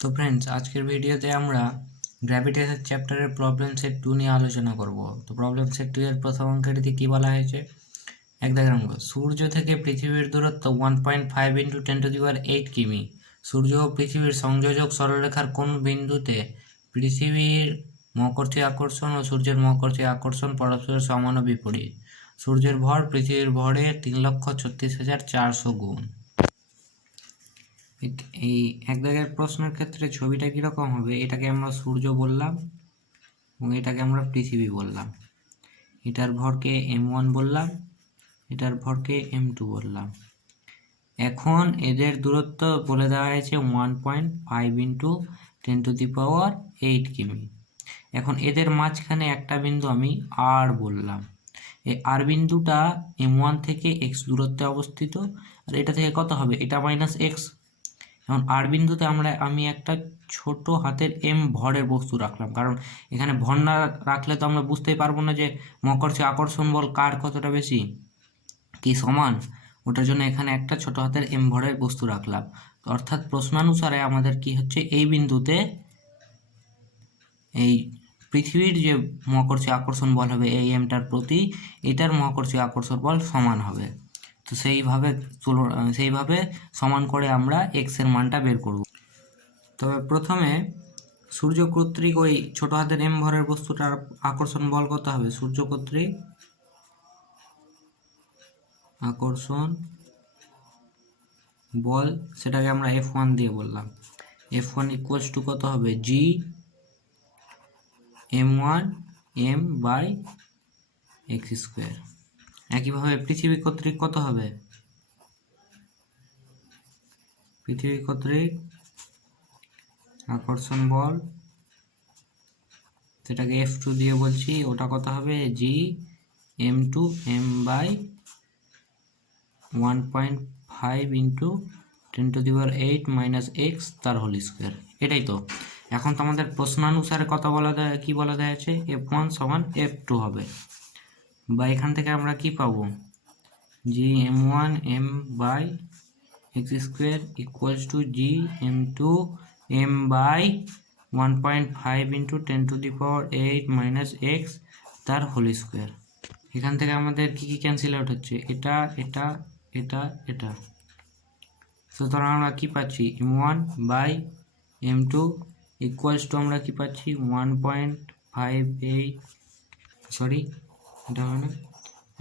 তো ফ্রেন্ডস, আজকের ভিডিওতে আমরা গ্র্যাভিটেশন চ্যাপ্টারের প্রবলেম সেট 2 নিয়ে আলোচনা করব। তো প্রবলেম সেট 2 এর প্রথম অঙ্কটিতে কি বলা হয়েছে? এক দাগের অঙ্ক, সূর্য থেকে পৃথিবীর দূরত্ব 1.5 × 10⁸ কিমি। সূর্য ও পৃথিবীর সংযোজক সরলরেখার কোন বিন্দুতে পৃথিবীর মহাকর্ষীয় আকর্ষণ ও সূর্যের মহাকর্ষীয় আকর্ষণ পরস্পরের সমান ও বিপরীত? সূর্যের ভর পৃথিবীর ভরের 3,36,400 গুণ। এই এক দাগের প্রশ্নের ক্ষেত্রে ছবিটা কীরকম হবে? এটাকে আমরা সূর্য বললাম এবং এটাকে আমরা পৃথিবী বললাম। এটার ভরকে m1 বললাম, এটার ভরকে m2 বললাম। এখন এদের দূরত্ব বলে দেওয়া হয়েছে 1.5 × 10⁸ কিমি। এখন এদের মাঝখানে একটা বিন্দু আমি r বললাম। এই r বিন্দুটা m1 থেকে x দূরত্বে অবস্থিত, আর এটা থেকে কত হবে? এটা -x। এখন আর বিন্দুতে আমি একটা ছোট হাতের m ভরের বস্তু রাখলাম, কারণ এখানে ভর না রাখলে তো আমরা বুঝতেই পারবো না যে মহাকর্ষীয় আকর্ষণ বল কার কতটা বেশি কি সমান। ওটার জন্য এখানে একটা ছোট হাতের m ভরের বস্তু রাখলাম। অর্থাৎ প্রশ্নানুসারে আমাদের কি হচ্ছে, এই বিন্দুতে এই পৃথিবীর যে মহাকর্ষীয় আকর্ষণ বল হবে এই mটার প্রতি, এটার মহাকর্ষীয় আকর্ষণ বল সমান হবে। তো সেইভাবে সমান করে আমরা এক্স এর মানটা বের করব। তবে প্রথমে সূর্য কর্তৃক ওই ছোট হাতের m ভরের বস্তুটার আকর্ষণ বল কত হবে? সূর্য কর্তৃক আকর্ষণ বল, সেটাকে আমরা F1 দিয়ে বললাম। F1 = কত হবে? g m1 m/x²। একইভাবে পৃথিবী কর্তৃক কত হবে? পৃথিবী কর্তৃক আকর্ষণ বল, সেটাকে F2 দিয়ে বলছি, ওটা কত হবে? g m2 m/1.5 × 10⁸ x তার হোল স্কোয়ার। এটাই তো। এখন তো আমাদের প্রশ্নানুসারে কত কি বলা আছে? F1 = F2 হবে, বা এখান থেকে আমরা কি পাবো? g m1 m/x² = g m2 m/1.5 × 10⁻⁻x তার হোল স্কোয়ার। এখান থেকে আমাদের কি ক্যান্সেল আউট হচ্ছে? এটা এটা এটা এটা। সুতরাং আমরা কি পাচ্ছি? m1/m2 = আমরা কি পাচ্ছি? 1.58 এটা হবে না,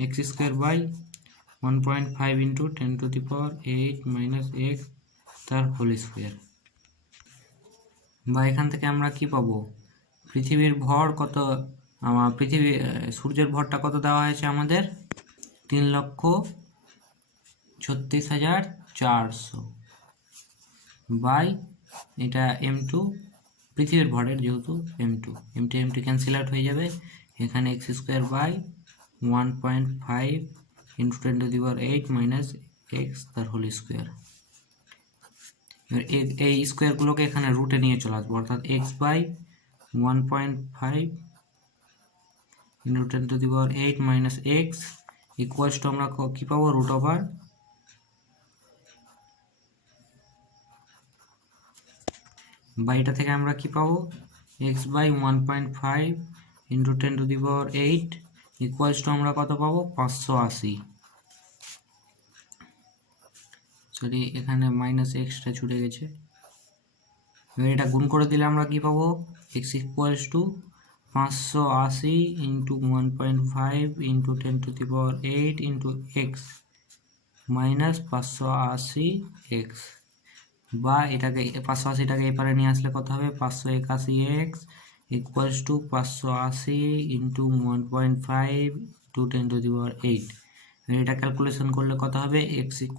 x²/1.5 × 10⁻⁻x তার হোল স্কোয়ার। বা এখান থেকে আমরা কি পাবো? পৃথিবীর ভর কত? সূর্যের ভরটা কত দেওয়া হয়েছে আমাদের? 3,36,400 বাই এটা m2, পৃথিবীর ভরের যেহেতু m2 ক্যান্সেল আউট হয়ে যাবে। এখানে x²/1.5 × 10⁻⁸x তার হোল স্কোয়ার। এই স্কোয়ারগুলোকে এখানে রুটে নিয়ে চলে আসবো, অর্থাৎ x/1.5 × 10⁻⁸x = আমরা কি পাবো? √। বা এটা থেকে আমরা কি পাবো? x/1.5 × 10⁸ আমরা কত পাবো? 580। সরি, এখানে -xটা ছুটে গেছে। এবার এটা গুণ করে দিলে আমরা কি পাবো? x = 580 × 1.5 × 10⁸ x -580x, বা এটাকে 580টাকে এপারে নিয়ে আসলে কত হবে? 581x = 580 × 1.5 × 10⁸। এটা ক্যালকুলেশন করলে কত হবে? x =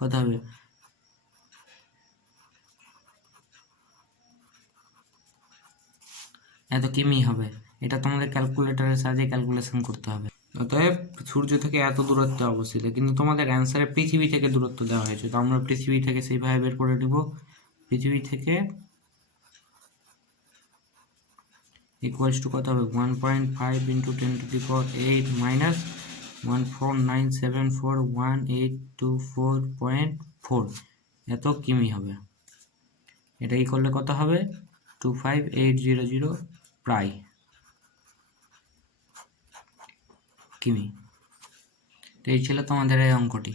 কত হবে? এত কিমি হবে। এটা তোমাদের ক্যালকুলেটরের সাহায্যে ক্যালকুলেশন করতে হবে। অতএব সূর্য থেকে এত দূরত্বে অবস্থিত, কিন্তু তোমাদের অ্যান্সারে পৃথিবী থেকে দূরত্ব দেওয়া হয়েছে, তো আমরা পৃথিবী থেকে সেইভাবে বের করে নেব। পৃথিবী থেকে = কত হবে? 1.5 × 10⁸ -149741824.4 এত কিমি হবে। এটা কি করলে কত হবে 25800 প্রায় কিমি। তো এই ছিল তোমাদের এই অঙ্কটি।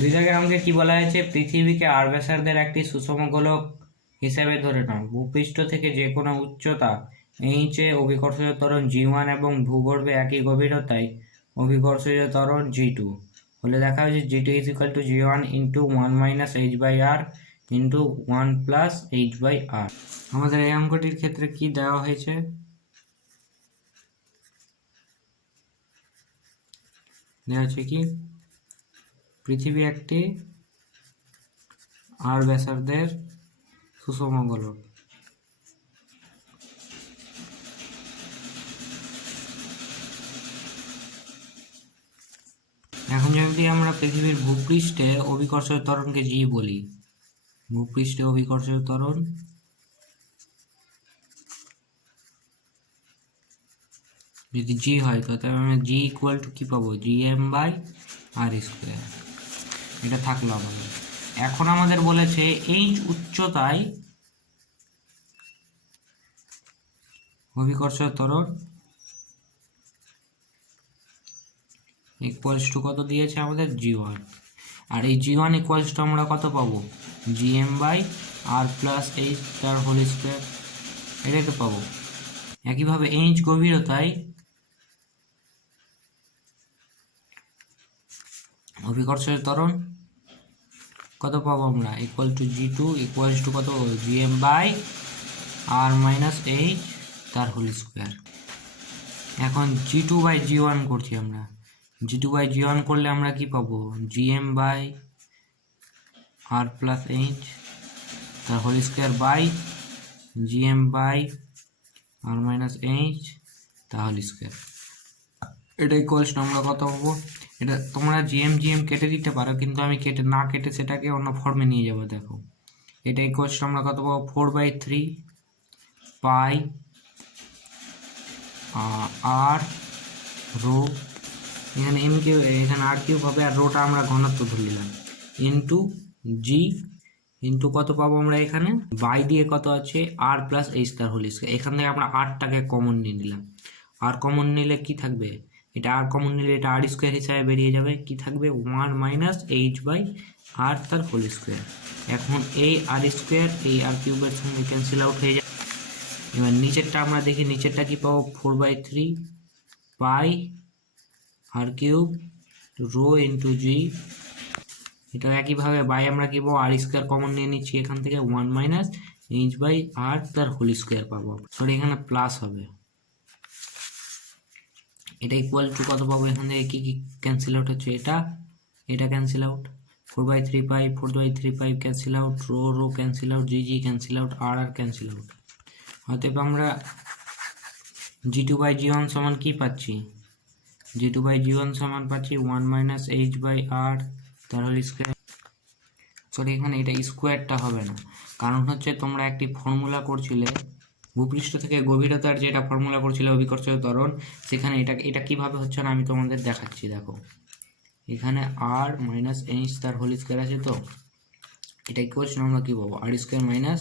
2 দাগের অঙ্কে কি বলা হয়েছে, পৃথিবীকে আর ব্যাসার্ধের একটি সুষম গোলক হিসাবে ধরে নাও। ভূপৃষ্ঠ থেকে যে কোনো উচ্চতা এইচে অভিকর্ষজ ত্বরণ G1 এবং ভূগর্ভে একই গভীরতায় অভিকর্ষজ ত্বরণ G2 হলে দেখা হয়েছে G2 is equal to G1 into 1 minus h/r into 1 plus h/r। আমাদের এই অঙ্কটির ক্ষেত্রে কি দেওয়া হয়েছে, দেওয়া হচ্ছে কি পৃথিবী একটি আর ব্যাসার্ধের সুষম গোলক। এখন যদি আমরা পৃথিবীর ভূপৃষ্ঠে অভিকর্ষজ ত্বরণকে জি বলি, ভূপৃষ্ঠে অভিকর্ষজ ত্বরণ যদি জি হয় তো আমরা জি ইকুয়াল টু কি পাবো, Gm/r²। এটা থাকলো আমাদের। এখন আমাদের বলেছে এইচ উচ্চতায় অভিকর্ষজ ত্বরণ ইকুয়ালস টু কত দিয়েছে আমাদের G1, আর এই G1 ইকুয়ালস টু আমরা কত পাবো Gm/r+h তার হোল স্কয়ার, এটাই তো পাবো। একইভাবে এইচ গভীরতায় অভিকর্ষজ ত্বরণ কত পাবো আমরা, equal to G2 equals to কত Gm/r-h তার হোল স্কয়ার। এখন G2/G1 করছি আমরা, G2/G1 করলে আমরা কি পাবো Gm/r+h তার হোল স্কয়ার বাই Gm/r-h তার হোল স্কয়ার। এটা ইকুয়ালস আমরা কত পাবো, এটা তোমরা জিএম কেটে দিতে পারো, কিন্তু আমি না কেটে সেটাকে অন্য ফর্মে নিয়ে যাব। দেখো এটা ইকুয়ালস আমরা কত পাবো 4/3 পাই আর রো, এখানে এম কিউ এখানে আর কিউব হবে, আর রোটা আমরা ঘনত্ব ধরে নিলাম ইন্টু জি ইন্টু কত পাবো আমরা এখানে বাই দিয়ে কত আছে r+h তার হোল স্কয়ার। এখান থেকে আমরা আরটাকে কমন নিয়ে নিলাম, আর কমন নিলে কি থাকবে, এটা আর কমন নিলে এটা r স্কয়ার হিসাবে বেরিয়ে যাবে, কি থাকবে 1 মাইনাস h/r তার হোল স্কয়ার। এখন এই আর স্কয়ার এই আর কিউবের সঙ্গে ক্যান্সেল আউট হয়ে যাবে। এবার নিচেরটা আমরা দেখি, নিচেরটা কি পাবো 4/3 পাই আর কিউব রো ইন্টু জি। এটা একইভাবে বাই আমরা কি পাবো আর স্কয়ার কমন নিয়ে নিচ্ছি এখান থেকে 1 মাইনাস h/r তার হোল স্কয়ার পাবো, সরি এখানে প্লাস হবে। এটা ইকুয়াল টু কত পাবো, এখান থেকে কি কি ক্যান্সেল আউট হচ্ছে, এটা cancel out, 4/3 pi 4/3 pi cancel out, rho cancel out, G cancel out, R cancel out. অতএব আমরা G2/G1 সমান কি পাচ্ছি, G2/G1 সমান পাচ্ছি 1 মাইনাস h/r তার হোল স্কয়ার। সরি এখানে এটা স্কোয়ারটা হবে না, কারণ হচ্ছে তোমরা একটি ফর্মুলা করছিলে ভূপৃষ্ঠ থেকে গভীরতার, যেটা ফর্মুলা করছিলে অভিকর্ষজ ত্বরণ, সেখানে এটা কিভাবে হচ্ছে না আমি তোমাদের দেখাচ্ছি। দেখো এখানে r মাইনাস h তার হোল স্কয়ার আছে, তো এটা ইকুয়ালস আমরা কি পাবো r square minus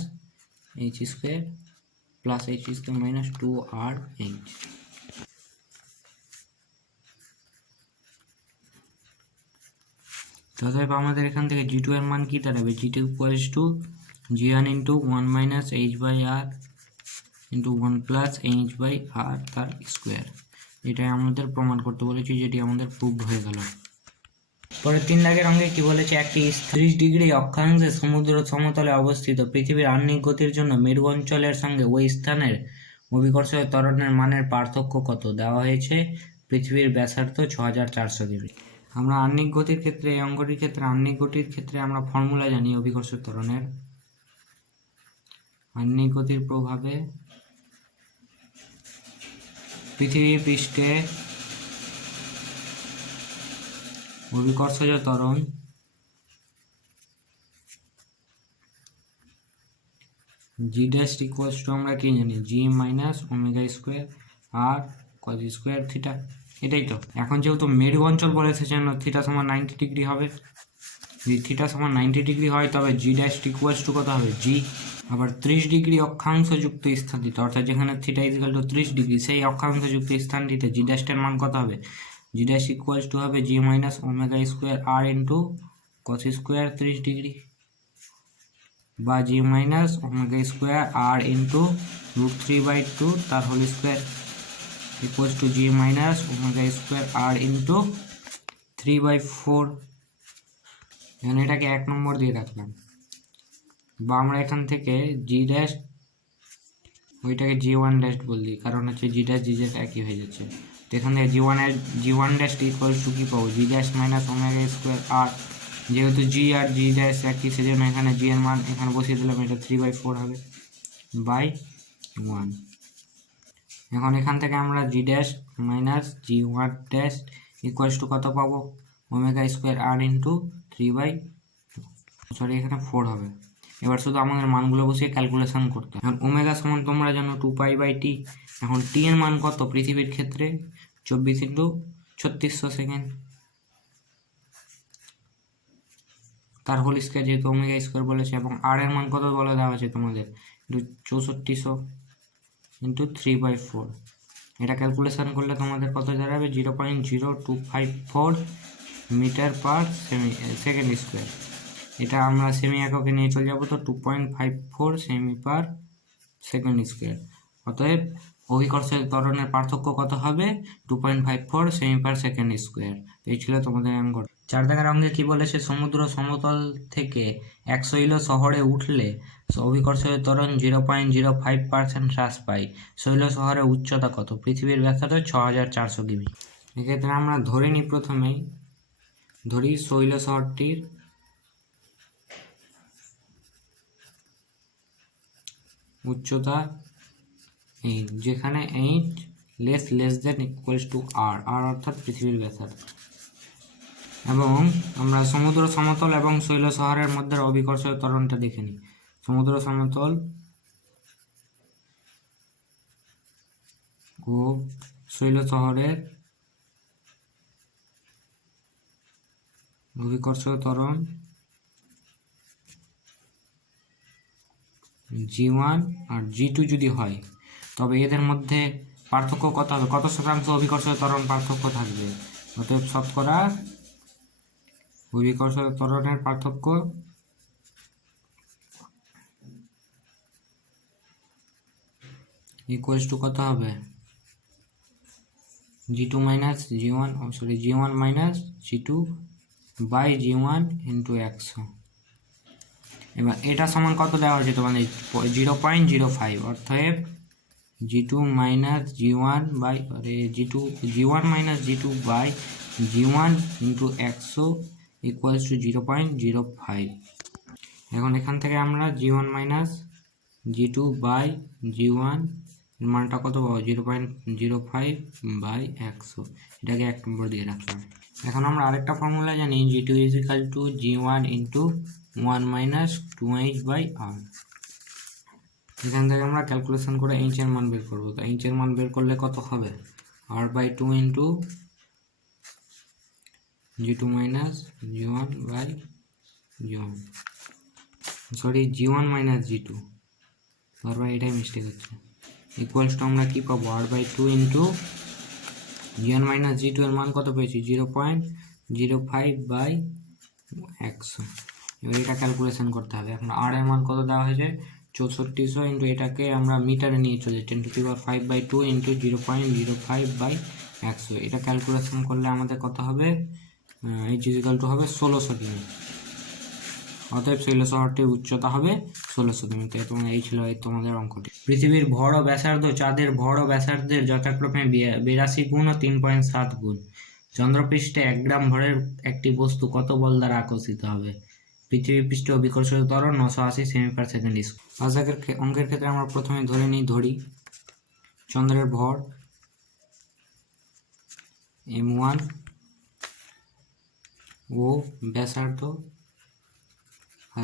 h square plus h square minus 2rh। অতএব আমাদের এখান থেকে G2 এর মান কি দাঁড়াবে, G2 equals to G1 into 1 minus h/r into 1 plus h/r তার স্কোয়ার। এটাই আমাদের প্রমাণ করতে বলেছি, যেটি আমাদের প্রুভড হয়ে গেল। পরে 3 দাগের অঙ্কে কি বলেছে, একটি 30 ডিগ্রি অক্ষাংশে সমুদ্র সমতলে অবস্থিত পৃথিবীর আহ্নিক গতির জন্য মেরু অঞ্চলের সঙ্গে ওই স্থানের অভিকর্ষজ ত্বরণের মানের পার্থক্য কত দেওয়া হয়েছে। পৃথিবীর ব্যাসার্ধ 6400 ডিগ্রি। আমরা আহ্নিক গতির ক্ষেত্রে, এই অঙ্কটির ক্ষেত্রে আহ্নিক গতির ক্ষেত্রে আমরা ফর্মুলা জানি অভিকর্ষজ ত্বরণের। আহ্নিক গতির প্রভাবে পৃথিবী পৃষ্ঠে অভিকর্ষজ ত্বরণ জি ড্যাশ ইকুয়ালস টু আমরা কি জানি জি মাইনাস ওমেগা স্কোয়ার আর কজ স্কোয়ার থিটা, এটাই তো। এখন যেহেতু মেরু অঞ্চল বলেছে যেন থিটা সমান 90 ডিগ্রি হবে, যদি থিটা সমান 90 ডিগ্রি হয় তবে জি ড্যাশ ইকুয়ালস টু কত হবে জি আবার 30 ডিগ্রি অক্ষাংশযুক্ত স্থানটিতে, অর্থাৎ যেখানে থিটা ইকুয়াল টু 30 ডিগ্রি, সেই অক্ষাংশযুক্ত স্থানটিতে জি ড্যাশের মান কত হবে? জি ড্যাশ ইকুয়ালস টু হবে জি মাইনাস ওমেগা স্কোয়ার আর ইন্টু কস স্কোয়ার 30 ডিগ্রি, বা জি মাইনাস ওমেগা স্কোয়ার আর ইন্টু √3/2 তার whole square equals to g minus omega square R into 3/4। এখানে এটাকে 1 নম্বর দিয়ে রাখলাম, বা আমরা এখান থেকে জি ড্যাশ ওইটাকে জি1 ড্যাশ বলি, কারণ হচ্ছে জি ড্যাশ জি ড্যাশ একই হয়ে যাচ্ছে। তো এখান থেকে জি1 ড্যাশ ইকুয়ালস টু কী পাবো? জি ড্যাশ মাইনাস ওমেগা স্কোয়ার আর, যেহেতু জি আর জি ড্যাশ একই সেজন্য এখানে জি এর মান এখানে বসিয়ে দিলাম, এটা 3/4 হবে বাই 1। এখন এখান থেকে আমরা G dash minus G one dash equals to কত পাবো? ওমেগা স্কোয়ার আর ইন্টু 3/2, সরি এখানে 4 হবে। এবার শুধু আমাদের মানগুলো বসিয়ে ক্যালকুলেশন করতে হবে। এখন ওমেগা সমান তোমরা জানো 2π/t। এখন টি এর মান কত পৃথিবীর ক্ষেত্রে? 24 × 3600 সেকেন্ড, তার হোল স্কোয়ার যেহেতু ওমেগা স্কোয়ার বলেছে। এবং আর এর মান কত বলে দেওয়া হয়েছে তোমাদের? 6400 × 3/4। এটা ক্যালকুলেশন করলে তোমাদের কত দাঁড়াবে? 0.0254 মিটার পার সেকেন্ড স্কোয়ার। এটা আমরা সেমি এককে নিয়ে চলে যাবো, তো 2.54 সেমি পার সেকেন্ড স্কোয়ার। অতএব অভিকর্ষের ত্বরণের পার্থক্য কত হবে? 2.54 সেমি পার সেকেন্ড স্কোয়ার। এই ছিল তোমাদের অঙ্ক। 4 দাগের অঙ্কে কি বলেছে? সমুদ্র সমতল থেকে 100 ইলো শহরে উঠলে অভিকর্ষের ত্বরণ 0.05% হ্রাস পায়। শৈল শহরের উচ্চতা কত? পৃথিবীর ব্যাসার্ধ 6400 কিমি। এক্ষেত্রে আমরা ধরে নিই, প্রথমেই ধরি শৈল শহরটির উচ্চতা 8, যেখানে 8 লেস দেন ইকুয়ালস টু আর অর্থাৎ পৃথিবীর ব্যাসার্ধ। এবং আমরা সমুদ্র সমতল এবং শৈল শহরের মধ্যে অভিকর্ষের ত্বরণটা দেখে নিই। সমুদ্র সমতল ও শৈল শহরের অভিকর্ষীয় ত্বরণ জি1 আর জি2 যদি হয়, তবে এদের মধ্যে পার্থক্য কত হবে? কত শতাংশ অভিকর্ষীয় ত্বরণ পার্থক্য থাকবে? অতএব শতকরা অভিকর্ষীয় ত্বরণের পার্থক্য ইকুয়ালস টু কত হবে? G two minus G one, sorry G one minus G two by G one into 100। এবার এটা সমান কত দেওয়া হয়েছে তোমাদের? 0.05। অর্থাৎ G two minus G one by G one minus G two by G one into 100 equals to 0.05। এখন এখান থেকে আমরা G one minus G two by G one মানটা কত পাবো? 0.05 বাই 100। এটাকে 1 নম্বর দিয়ে রাখলাম। এখন আমরা আরেকটা ফর্মুলা জানি, G two is equal to G one into 1 minus 2h by R. এখান থেকে আমরা ক্যালকুলেশন করে এইচ এর মান বের করবো। তো এইচ এর মান বের করলে কত হবে? r/2 into G two minus G one by G one, sorry G one minus G two, বারবার এটাই মিস্টেক হচ্ছে। ইকুয়ালস টু আমরা কী পাবো? r/2 ইন্টু জি1 মাইনাস জি2 এর মান কত পেয়েছি? 0.05 বাই 100। এবার এটা ক্যালকুলেশন করতে হবে। এখন আর এর মান কত দেওয়া হয়েছে? 6400 ইন্টু এটাকে আমরা মিটারে নিয়ে চলে 10⁵/2 ইন্টু 0.05 বাই 100। এটা ক্যালকুলেশন করলে আমাদের কত হবে? এইচ ইজ ইকুয়াল টু হবে 1600 কিমি। অতএব শৈল শহরটির উচ্চতা হবে 1600 কিমি। তো এই ছিল তোমাদের অঙ্কটি। পৃথিবীর ভর ও ব্যাসার্ধ চাঁদের ভর ও ব্যাসার্ধের যথাক্রমে 82 গুণ ও 3.7 গুণ। চন্দ্রপৃষ্ঠে 1 গ্রাম ভরের একটি বস্তু কত বল দ্বারা আকর্ষিত হবে? পৃথিবী পৃষ্ঠে অভিকর্ষীয় ত্বরণ 980 সেমি পার সেকেন্ড স্কয়ার। অঙ্কের ক্ষেত্রে আমরা প্রথমে ধরি চন্দ্রের ভর m1 ও ব্যাসার্ধ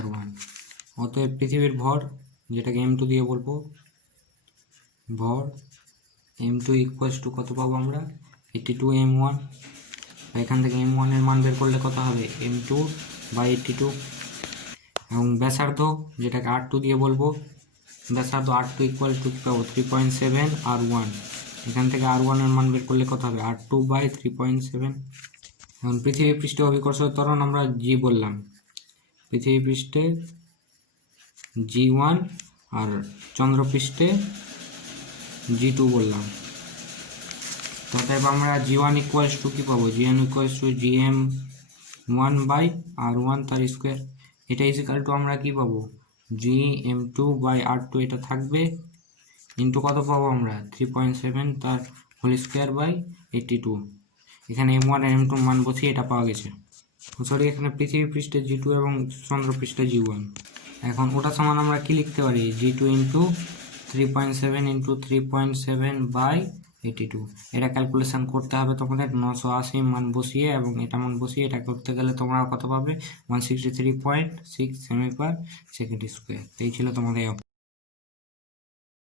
r1। অতএব পৃথিবীর ভর, যেটাকে m2 দিয়ে বলবো, ভর m2 ইকুয়ালস টু কত পাবো আমরা? 82 m1। এখান থেকে m1 এর মান বের করলে কত হবে? m2 by 82। এবং ব্যাসার্ধ, যেটাকে r2 দিয়ে বলবো, ব্যাসার্ধ R2 ইকুয়াল টু কী পাবো 3.7 R1। এখান থেকে R1 এর মান বের করলে কত হবে R2 বাই 3.7। এখন পৃথিবী পৃষ্ঠে অভিকর্ষ ত্বরণ আমরা জি বললাম, পৃথিবী পৃষ্ঠে G1 আর চন্দ্রপৃষ্ঠে G2 বললাম। অতএব আমরা G1 ইকুয়ালস টু কী পাবো G1 equals to GM1 by R1 তার স্কোয়ার। এটা ইজিক্যাল টু আমরা কী পাবো GM2 বাই R2 এটা থাকবে, ইন্টু কত পাবো আমরা 3.7 তার হোল স্কোয়ার বাই 82। এখানে M1 আর M2 মান বসিয়ে এটা পাওয়া গেছে। সরি, এখানে পৃথিবী পৃষ্ঠে G2 এবং চন্দ্র পৃষ্ঠে G1। এখন ওটা সমান আমরা কি লিখতে পারি G2 ইন্টু 3.7 ইন্টু 3.7 বাই 82। এটা ক্যালকুলেশন করতে হবে তোমাদের 980 মান বসিয়ে, এবং এটা মান বসিয়ে এটা করতে গেলে তোমরা কত পাবে 163.6 সেমি পার সেকেন্ড স্কোয়ার। এই ছিল তোমাদের